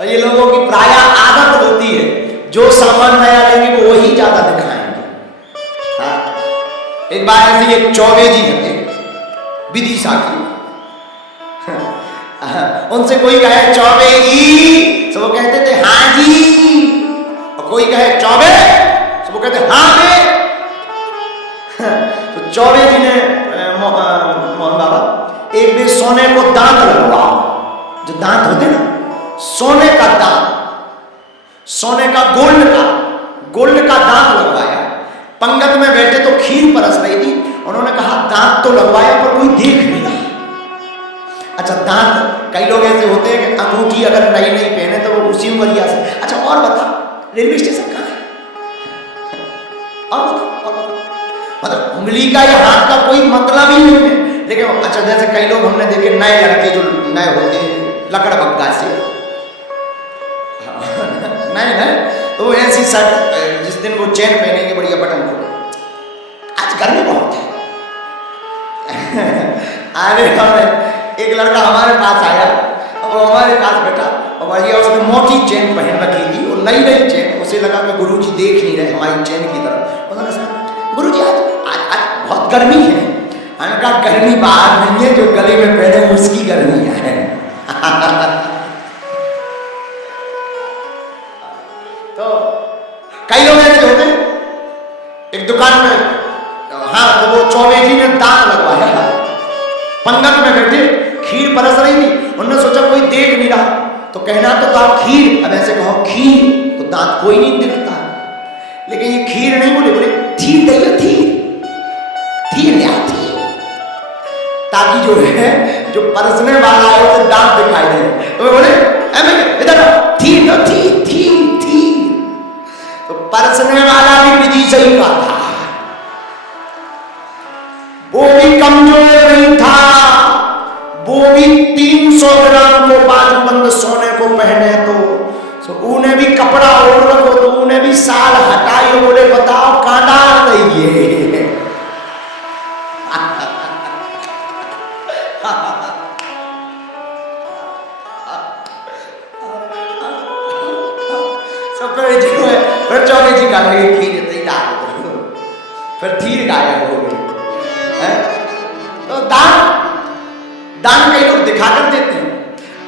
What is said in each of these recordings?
और ये लोगों की प्राय आदत होती है, जो सामान नया लेंगे वो वही ज्यादा दिखाएंगे। हाँ। एक बार ऐसे एक चौबे जी थे विदिशा की, उनसे कोई कहे चौबे जी, तो वो कहते थे हाँ जी, और कोई कहे चौबे, तो वो कहते हाँ बे। तो चौबे जी ने मोहन बाबा एक भी सोने को दांत लगवाओ, जो दांत होते ना सोने का दांत, सोने का गोल्ड का दांत लगवाया। पंगत में बैठे तो खीर परस रही थी, उन्होंने कहा दांत तो लगवाया पर कोई देख नहीं रहा। अच्छा दांत, कई लोग ऐसे होते हैं कि अंगूठी अगर नई नई पहने तो वो उसी उमरिया से। अच्छा और बता रेलवे स्टेशन कहाँ है, और बता मतलब उंगली का या हाथ का कोई मतलब ही नहीं है। लेकिन अच्छा जैसे कई लोग हमने देखे नए लड़के जो नए होते हैं लकड़ बग्गा से नए तो ऐसी शर्ट जिस दिन वो चेन पहनेंगे बढ़िया बटन खोले, आज गर्मी बहुत है। अरे एक लड़का हमारे पास आया, वो हमारे पास बैठा और बढ़िया उसने मोटी चेन पहन रखी थी, वो नई नई चेन, उसे लगा कि गुरुजी देख नहीं रहे हमारी चेन की तरफ। उन्होंने कहा गुरुजी आज बहुत गर्मी है। मैंने कहा गर्मी बाहर नहीं है, जो गले में पहने उसकी गर्मी है। तो कई लोग ऐसे होते एक दुकान में, हाँ तो वो चौबे जी ने दांत लगवाया, पंगत में बैठे खीर परस रही थी, उन्होंने सोचा कोई देख नहीं रहा तो कहना तो था खीर। अब ऐसे कहो खीर तो दांत कोई नहीं दिखता, लेकिन ये खीर नहीं बोले, बोले थीर दैया थीर लिया थी, ताकि जो है जो परसने वाला है उसे दांत दिखाई दे। तो बोले इधर थीर तो थीर तो परसने वाला भी विदिशा ही का था, वो भी कमजोर नहीं था, वो भी 300 ग्राम को बाजूबंद सोने को पहने तो उन्हें भी कपड़ा ओढ़ रखो तो उन्हें भी साल हटाई। बोले बताओ कहां डाल रही फिर चौबे जी का लगे खीर डाल दो, फिर थीर गायब हो गई। तो दान कई लोग दिखाकर देते हैं,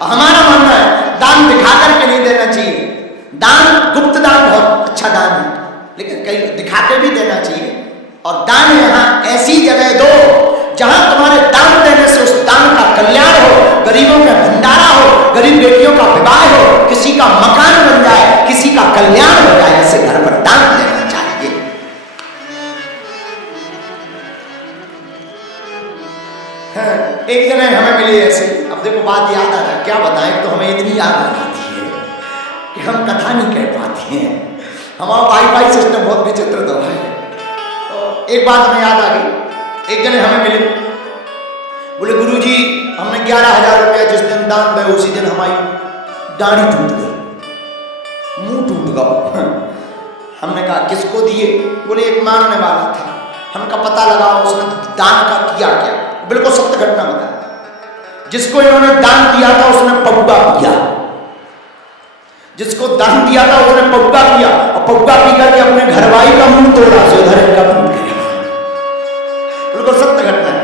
हमारा मानना है दान दिखाकर के नहीं देना चाहिए। दान गुप्त दान बहुत अच्छा दान है, लेकिन कई दिखा के भी देना चाहिए। और दान यहाँ ऐसी जगह दो जहां तुम्हारे दान देने से उस दान का कल्याण हो, गरीबों का भंडारा हो, गरीब बेटियों का विवाह हो, किसी का मकान बन जाए, किसी का कल्याण हो जाए, ऐसे घर पर दान देना चाहिए। एक जगह हमें मिले ऐसे, अब देखो बात याद आ रहा, क्या बताएं, तो हमें इतनी याद आ जाती है कि हम कथा नहीं कह पाते हैं, हमारा वाईफाई सिस्टम बहुत विचित्र तो है। तो एक बात हमें याद आ गई, एक जने हमें मिले, बोले गुरुजी हमने 11,000 रुपया जिस दिन दान दिया उसी दिन हमारी दाढ़ी टूट गई, मुंह टूट गया। हमने कहा किसको दिए? बोले एक मांगने वाला था, हमका पता लगा उसने दान का किया क्या। बिल्कुल सत्य घटना बताया। जिसको इन्होंने दान दिया था उसने पौगा पिया, जिसको दान दिया था उसने पौगा पिया, और पौगा पी करके अपने घरवाई का मुंह तोड़ा, से उधर इनका मुंह गया। बिल्कुल सत्य घटना है।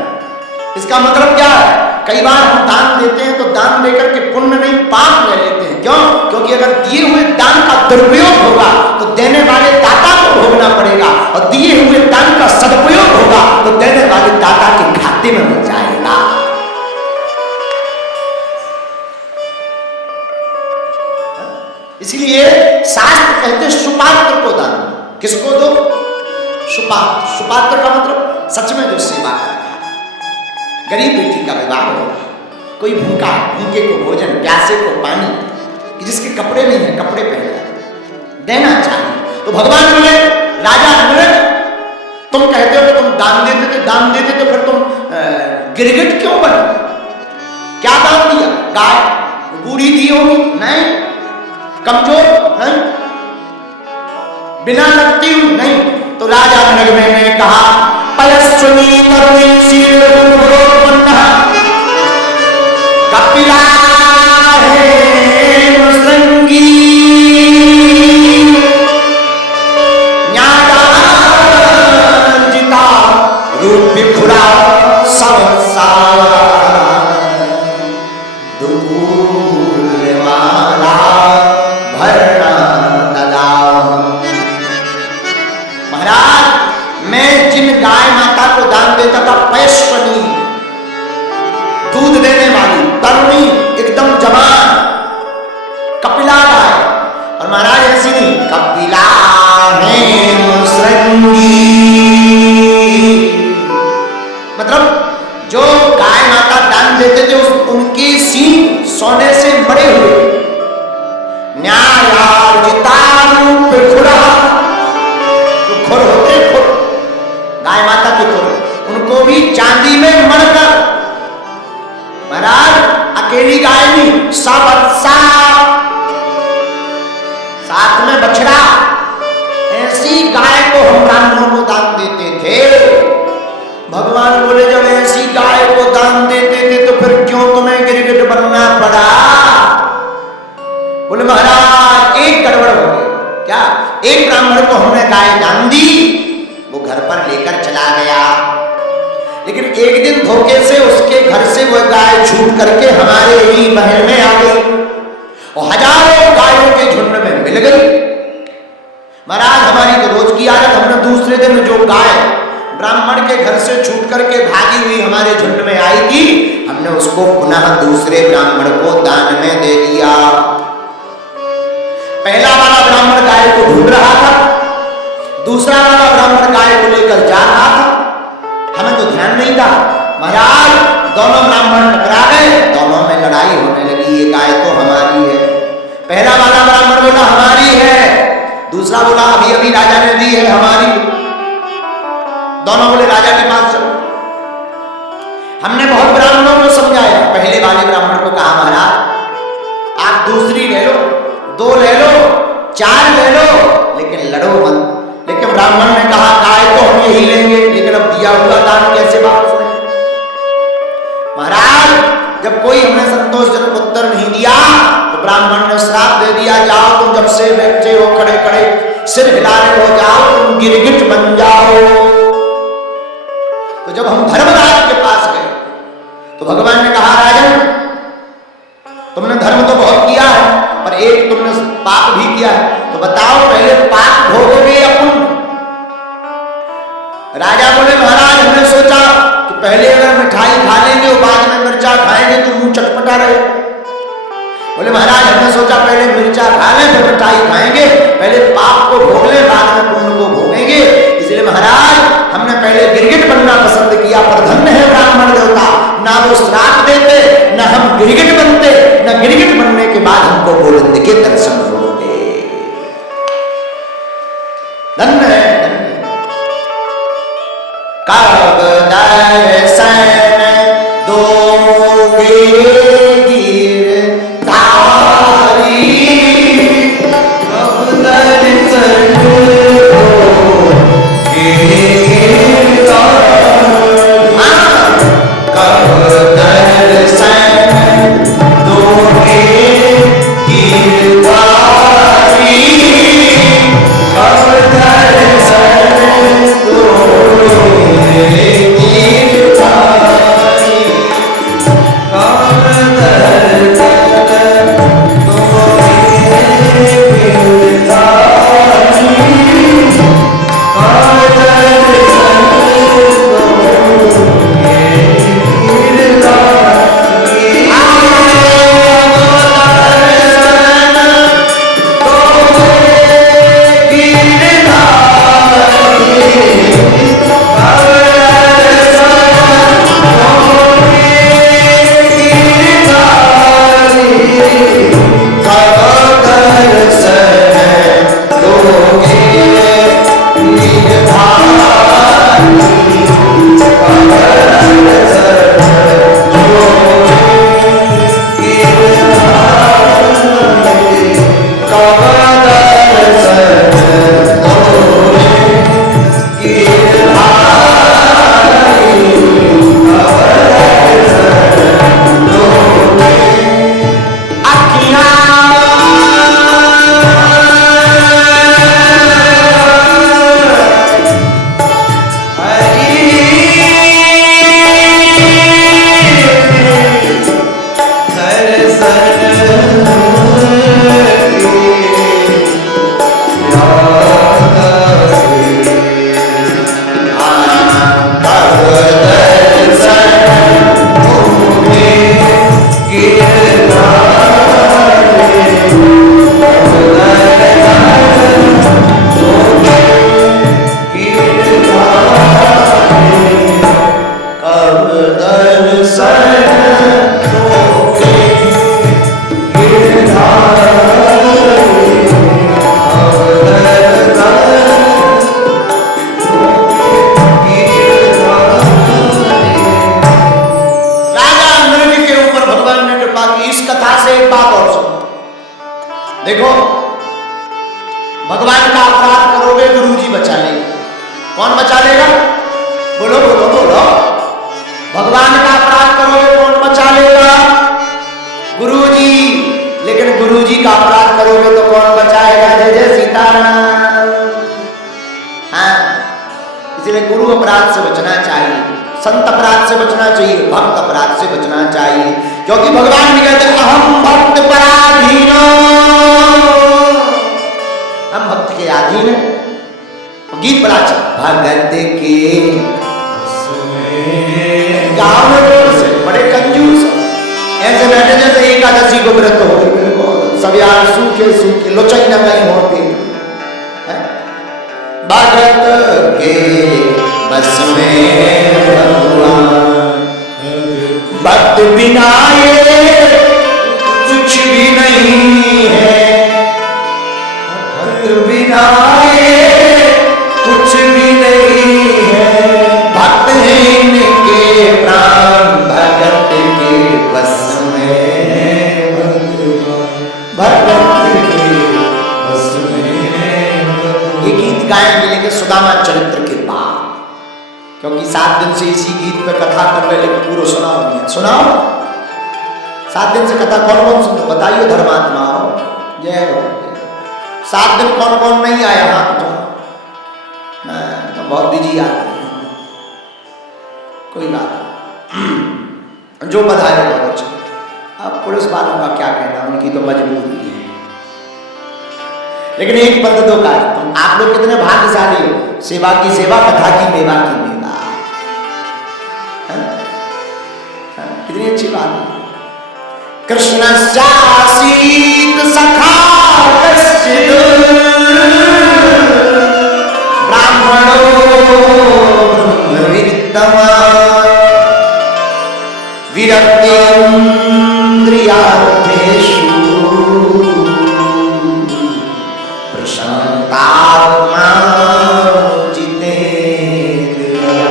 इसका मतलब क्या है? कई बार हम दान देते हैं तो दान देकर के पुण्य नहीं पाप ले लेते हैं। क्यों? क्योंकि अगर दिए हुए दान का दुरुपयोग होगा तो देने वाले दाता को भोगना पड़ेगा, और दिए हुए दान का सदुपयोग होगा तो देने वाले दाता के खाते में मिल जाएगा। इसीलिए शास्त्र कहते हैं सुपात्र को दान। किसको दो? सुपात्र। सुपात्र का मतलब सच में जो सेवा कर रहा है। गरीब बेटी का विवाह हो रहा है, कोई भूखा, भूखे को भोजन, प्यासे को पानी, जिसके कपड़े नहीं है कपड़े पहने देना चाहिए। तो भगवान बोले राजा नृग, तुम कहते हो कि तुम दान देते तो फिर तुम गिरगिट क्यों बने? क्या दान दिया? गाय बूढ़ी दी होगी? नहीं। कमजोर? नहीं। बिना लगती हुई? नहीं। तो राजा नृग ने कहा पयस्विनी तरुणी शील कपिला है गाय नहीं, सावत्सा, साथ में बछड़ा, ऐसी गाय को हम ब्राह्मणों को दान देते थे। भगवान बोले जब ऐसी गाय को दान देते थे तो फिर क्यों तुम्हें गिरगिट बनना पड़ा? बोले महाराज एक गड़बड़ हो गई। क्या? एक ब्राह्मण को हमने गाय दान दी, वो घर पर लेकर चला गया, लेकिन एक दिन धोखे से उसके घर से वो गाय छूट करके हमारे ही महल में आ गई और हजारों गायों के झुंड में मिल गई। महाराज हमारी तो रोज की आदत, हमने दूसरे दिन जो गाय ब्राह्मण के घर से छूट करके भागी हुई हमारे झुंड में आई थी, हमने उसको पुनः दूसरे ब्राह्मण को दान में दे दिया। पहला वाला ब्राह्मण गाय को ढूंढ रहा था, दूसरा वाला ब्राह्मण गाय को लेकर जा रहा था, हमें तो ध्यान नहीं था। महाराज दोनों ब्राह्मण टकरा गए, दोनों में लड़ाई होने लगी, ये गाय तो हमारी है। पहला वाला ब्राह्मण बोला हमारी है, दूसरा बोला अभी अभी राजा ने दी है हमारी। दोनों बोले राजा के पास चलो। हमने बहुत ब्राह्मणों को समझाया, पहले वाले ब्राह्मण को कहा महाराज आप दूसरी ले लो, 2 ले लो, 4 ले लो, लेकिन लड़ो मत। लेकिन ब्राह्मण ने कहा गाय तो हम यही लेंगे, लेकिन अब दिया हुआ दान कैसे वापस लें? महाराज जब कोई हमने संतोषजनक उत्तर नहीं दिया तो ब्राह्मण ने श्राप दे दिया, जाओ तुम जब से बैठे हो खड़े खड़े सिर हिला रहे हो, जाओ तुम गिरगिट बन जाओ। तो जब हम धर्मराज के पास गए तो भगवान ने कहा राजन तुमने धर्म तो बहुत किया है, पर एक तुमने पाप भी किया है, तो बताओ पहले पाप भोगोगे या पुण्य? राजा बोले महाराज हमने सोचा कि पहले अगर मिठाई खा लेंगे और बाद में मिर्चा खाएंगे तो मुंह चटपटा रहे। बोले महाराज हमने सोचा पहले मिर्चा खा लें फिर मिठाई खाएंगे, पहले पाप को भोग लें बाद में पुण्य को भोगेंगे। इसलिए महाराज हमने पहले गिरगिट बनना पसंद किया, पर धन्य है ब्राह्मण देवता, ना वो श्राप देते ना हम गिरगिट बनते, ना गिरगिट बनने के बाद हमको गोविंद के दर्शन होते। धन्य है, धन्य। कब दर्शन दोगे गिरधारी, कब दर्शन Come देखो, भगवान का अपराध करोगे गुरु जी बचा लेंगे। कौन बचा लेगा? बोलो बोलो बोलो। भगवान का अपराध करोगे कौन बचा लेगा? गुरु जी। लेकिन गुरु जी का अपराध करोगे तो कौन बचाएगा? जय जय सीताराम। हाँ, इसलिए गुरु अपराध से बचना चाहिए, संत अपराध से बचना चाहिए, भक्त अपराध से बचना चाहिए, क्योंकि भगवान ने कहते अहम भक्त पराधीन, हम भक्त के अधीन है। गीत बड़ा अच्छा, भगत के गांव में बोल से बड़े कंजूस ऐसे बैठे जैसे एकादशी को व्रत हो, सब यार सूखे सूखे लोचई न कहीं होते। भगत के बस में भगवान, भक्त बिना ये कुछ भी नहीं है, भक्त बिना ये कुछ भी नहीं है। भक्त है इनके प्राण, भगत के बस में भगवान, भगत के बस में। ये गीत गायन मिलेंगे सुदामा चरित्र के बाद, क्योंकि 7 दिन से इसी गीत पे कथा कर रहे, लेकिन पूरा सुनाओ नहीं, सुनाओ। 7 दिन से कथा कौन कौन सुनते बताइए धर्मात्मा हो, जय हो। 7 दिन कौन कौन नहीं आया? हाथ तो बहुत बिजी आते हैं, कोई बात जो बधाए बहुत अच्छा। अब पुलिस वालों का क्या कहना, उनकी तो मजबूरी है। लेकिन एक पद दो का, तुम आप लोग कितने भाग्यशाली हो, सेवा की सेवा, कथा की मेवा की मेवा। कितनी अच्छी बात है। कृष्ण शासित सखा ब्राह्मणो ब्रह्मविद्तमा विरक्तेन्द्रियार्थेषु प्रशांतात्मा जितेन्द्रिया।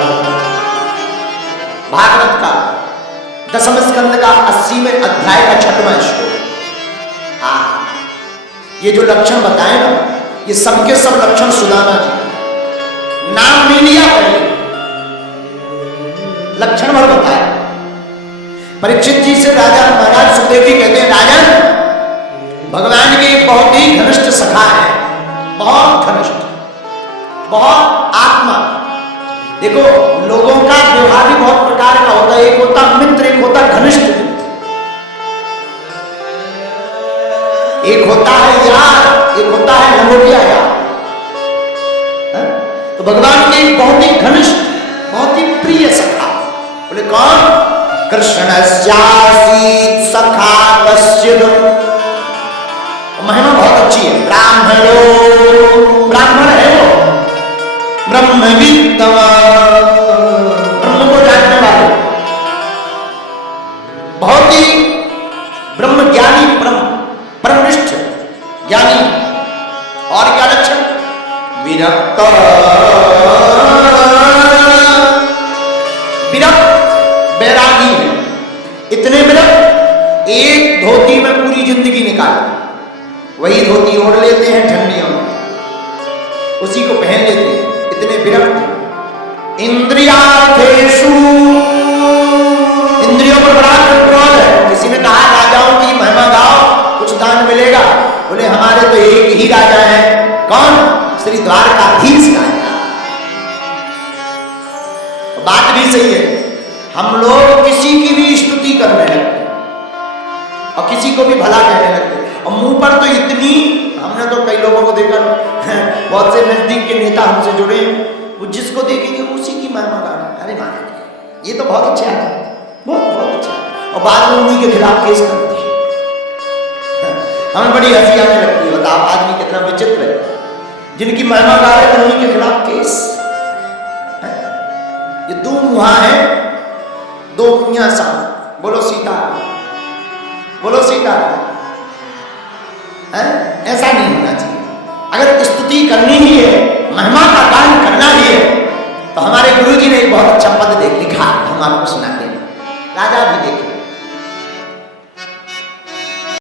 भागवत का 10वें स्कंद का 80वें अध्याय का 6वां श्लोक। ये जो लक्षण बताए ना, ये सबके सब लक्षण सुदामा जी, नाम नहीं लिया पहले, लक्षण भर बताया। परीक्षित जी से राजा महाराज सुखदेव जी कहते हैं, राजन भगवान के एक बहुत ही घनिष्ठ सखा है, बहुत घनिष्ठ, बहुत आत्मा। देखो लोगों का व्यवहार भी बहुत प्रकार का होता है, एक होता मित्र, एक होता घनिष्ठ मित्र, एक होता है यार, एक होता है लंगोटिया यार। तो भगवान के एक बहुत ही घनिष्ठ, बहुत ही प्रिय सखा, बोले कौन? कृष्णस्यासीत् सखा कश्चित्, महिमा बहुत अच्छी है। ब्राह्मणो, ब्राह्मण है वो, ब्रह्मविद्तमा, ब्रह्म को जानने वाले, बहुत ही ब्रह्म ज्ञानी, परमनिष्ठ ज्ञानी। और क्या लक्षण? विरक्त, विरक्त बैरागी है, इतने विरक्त एक धोती में पूरी जिंदगी निकाल, वही धोती ओढ़ लेते हैं ठंडियों में, उसी को पहन लेते हैं, इतने विरक्त। इंद्रियार्थेषु, इंद्रियों पर बड़ा कंट्रोल है। किसी ने कहा राजाओं की महिमा गाओ, कुछ दान मिलेगा, बोले हमारे तो एक ही राजा है, कौन? श्री द्वारकाधीश राजा। बात भी सही है, हम लोग किसी की भी स्तुति करने लगते और किसी को भी भला कहने लगते, और मुंह पर तो इतनी, हमने तो कई लोगों को देखा, बहुत से नजदीक के नेता हमसे जुड़े, वो जिसको देखेंगे उसी की महिमा गा रहे हैं। अरे माने ये तो बहुत अच्छे आदमी, बहुत बहुत अच्छा, और बाद में उन्हीं के खिलाफ केस करते हैं। हमें बड़ी हंसी आने लगती है, बताओ आदमी कितना विचित्र है, जिनकी महिमा गा रहे हैं उन्हीं के खिलाफ केस। ये दो मुहा है, दो मुहिया सा, बोलो सीता, बोलो सीता। ऐसा नहीं होना चाहिए। अगर स्तुति करनी ही है, महिमा का गान करना ही है, तो हमारे गुरु जी ने एक बहुत अच्छा पद लिखा, हम आपको सुनाते हैं। राजा भी देख